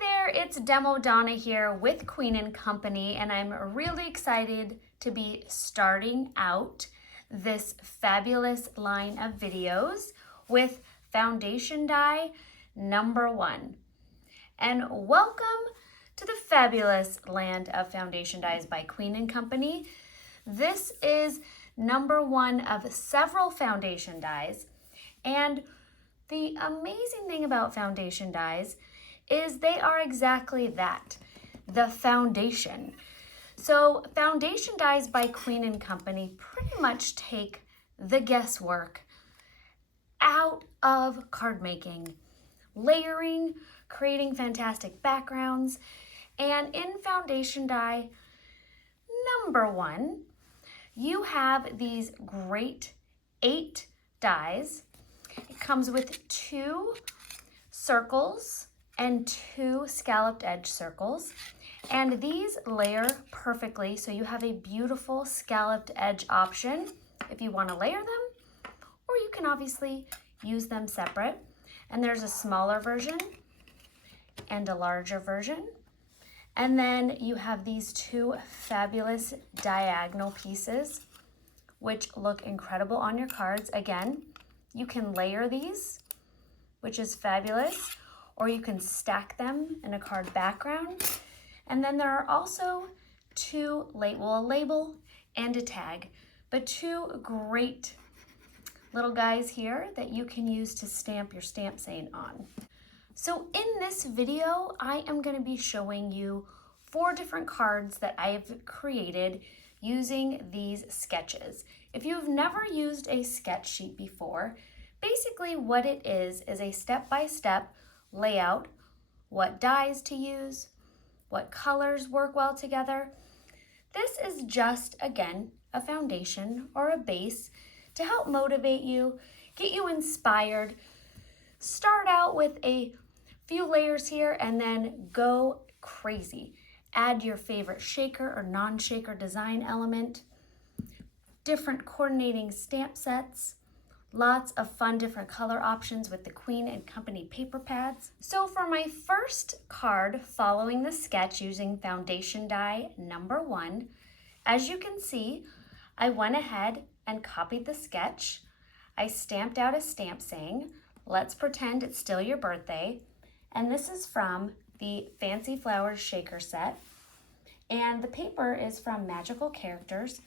there, it's Demo Donna here with Queen & Company, and I'm really excited to be starting out this fabulous line of videos with foundation dye #1. And welcome to the fabulous land of foundation dyes by Queen & Company. This is #1 of several foundation dyes, and the amazing thing about foundation dyes is they are exactly that, the foundation. So foundation dyes by Queen & Company pretty much take the guesswork out of card making, layering, creating fantastic backgrounds, and in foundation dye #1, you have these great 8 dyes. It comes with 2 circles and 2 scalloped edge circles, and these layer perfectly, so you have a beautiful scalloped edge option if you want to layer them, or you can obviously use them separate. And there's a smaller version and a larger version, and then you have these 2 fabulous diagonal pieces which look incredible on your cards. Again, you can layer these, which is fabulous, or you can stack them in a card background. And then there are also 2, a label and a tag, but 2 great little guys here that you can use to stamp your stamp saying on. So in this video, I am going to be showing you 4 different cards that I've created using these sketches. If you've never used a sketch sheet before, basically what it is a step-by-step layout, what dyes to use, what colors work well together. This is just, again, a foundation or a base to help motivate you, get you inspired. Start out with a few layers here and then go crazy. Add your favorite shaker or non-shaker design element, different coordinating stamp sets, lots of fun different color options with the Queen & Company paper pads. So for my first card following the sketch using foundation dye #1, as you can see, I went ahead and copied the sketch. I stamped out a stamp saying, "Let's pretend it's still your birthday." And this is from the Fancy Flowers shaker set. And the paper is from Magical Characters.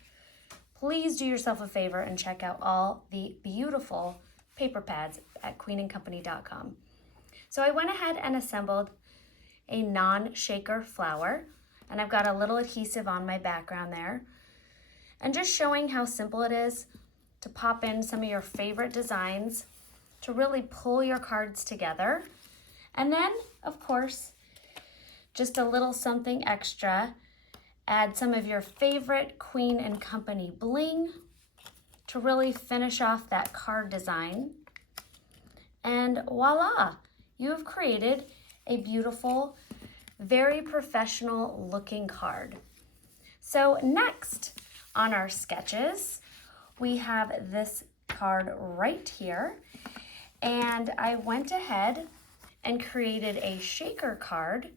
Please do yourself a favor and check out all the beautiful paper pads at queenandcompany.com. So I went ahead and assembled a non-shaker flower, and I've got a little adhesive on my background there. And just showing how simple it is to pop in some of your favorite designs to really pull your cards together. And then, of course, just a little something extra. Add some of your favorite Queen & Company bling to really finish off that card design. And voila, you have created a beautiful, very professional looking card. So next on our sketches, we have this card right here. And I went ahead and created a shaker card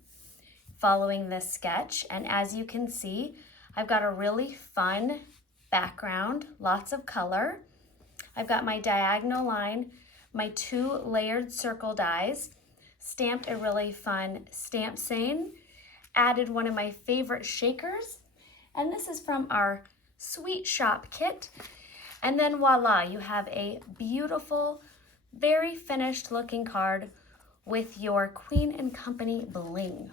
following this sketch, and as you can see, I've got a really fun background, lots of color. I've got my diagonal line, my 2 layered circle dies, stamped a really fun stamp saying, added one of my favorite shakers, and this is from our Sweet Shop kit. And then voila, you have a beautiful, very finished looking card with your Queen & Company bling.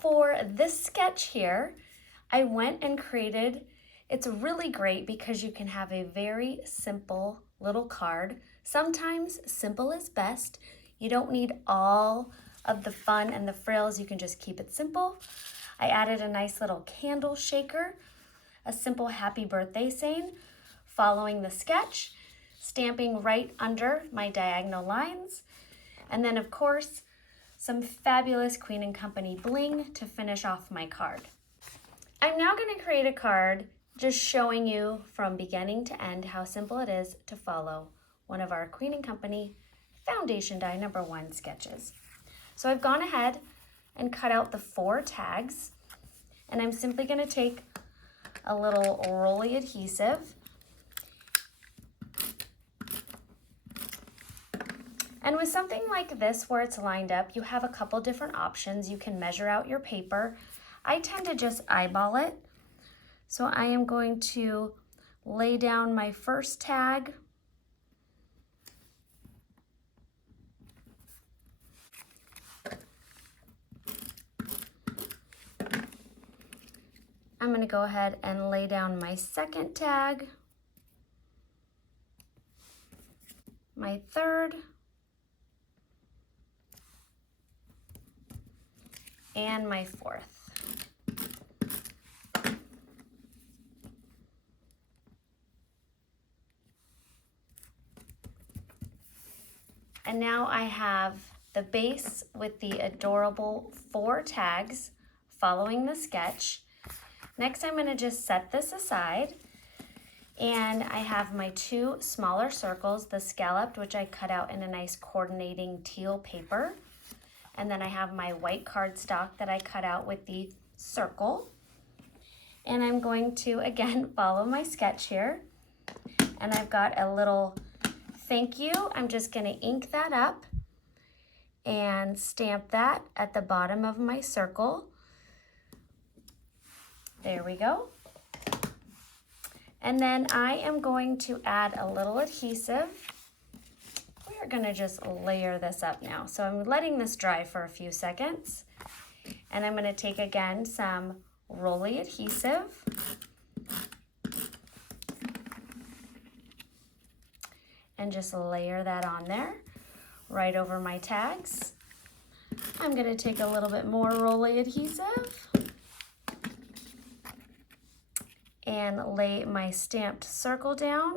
For this sketch here, I went and created, it's really great because you can have a very simple little card. Sometimes simple is best. You don't need all of the fun and the frills, you can just keep it simple. I added a nice little candle shaker, a simple happy birthday saying, following the sketch, stamping right under my diagonal lines, and then of course, some fabulous Queen & Company bling to finish off my card. I'm now going to create a card just showing you from beginning to end how simple it is to follow one of our Queen & Company foundation dye #1 sketches. So I've gone ahead and cut out the 4 tags. And I'm simply going to take a little rolly adhesive and with something like this where it's lined up, you have a couple different options. You can measure out your paper. I tend to just eyeball it. So I am going to lay down my first tag. I'm going to go ahead and lay down my second tag, my third, and my fourth. And now I have the base with the adorable 4 tags following the sketch. Next, I'm going to just set this aside, and I have my 2 smaller circles, the scalloped, which I cut out in a nice coordinating teal paper, and then I have my white cardstock that I cut out with the circle. And I'm going to, again, follow my sketch here, and I've got a little thank you. I'm just going to ink that up and stamp that at the bottom of my circle. There we go. And then I am going to add a little adhesive. We're going to just layer this up now. So I'm letting this dry for a few seconds. And I'm going to take again some rolly adhesive. And just layer that on there right over my tags. I'm going to take a little bit more rolly adhesive and lay my stamped circle down.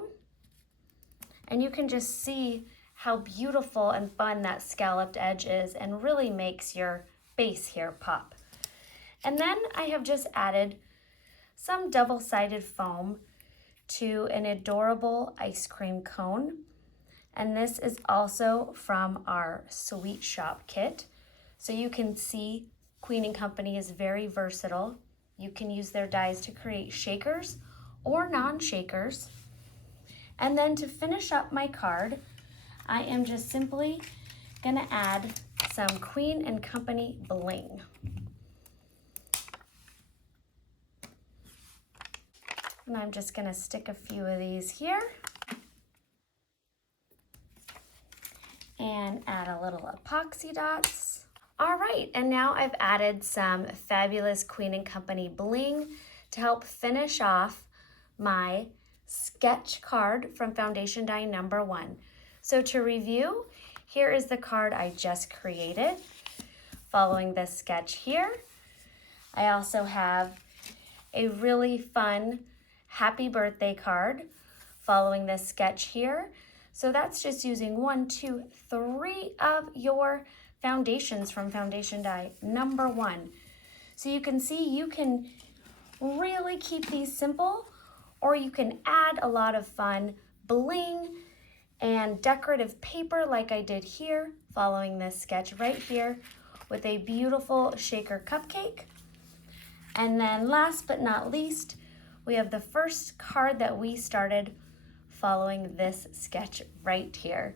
And you can just see how beautiful and fun that scalloped edge is and really makes your base here pop. And then I have just added some double-sided foam to an adorable ice cream cone. And this is also from our Sweet Shop kit. So you can see Queen & Company is very versatile. You can use their dies to create shakers or non-shakers. And then to finish up my card, I am just simply gonna add some Queen & Company bling. And I'm just gonna stick a few of these here and add a little epoxy dots. All right, and now I've added some fabulous Queen & Company bling to help finish off my sketch card from Foundation Die number 1. So to review, here is the card I just created following this sketch here. I also have a really fun happy birthday card following this sketch here. So that's just using 1, 2, 3 of your foundations from Foundation Die number 1. So you can see you can really keep these simple, or you can add a lot of fun bling and decorative paper like I did here following this sketch right here with a beautiful shaker cupcake. And then last but not least, we have the first card that we started following this sketch right here.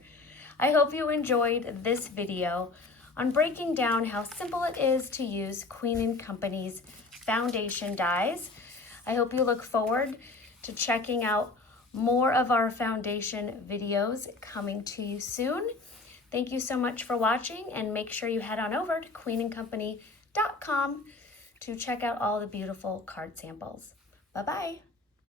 I hope you enjoyed this video on breaking down how simple it is to use Queen & Company's foundation dies. I hope you look forward to checking out more of our foundation videos coming to you soon. Thank you so much for watching, and make sure you head on over to queenandcompany.com to check out all the beautiful card samples. Bye-bye.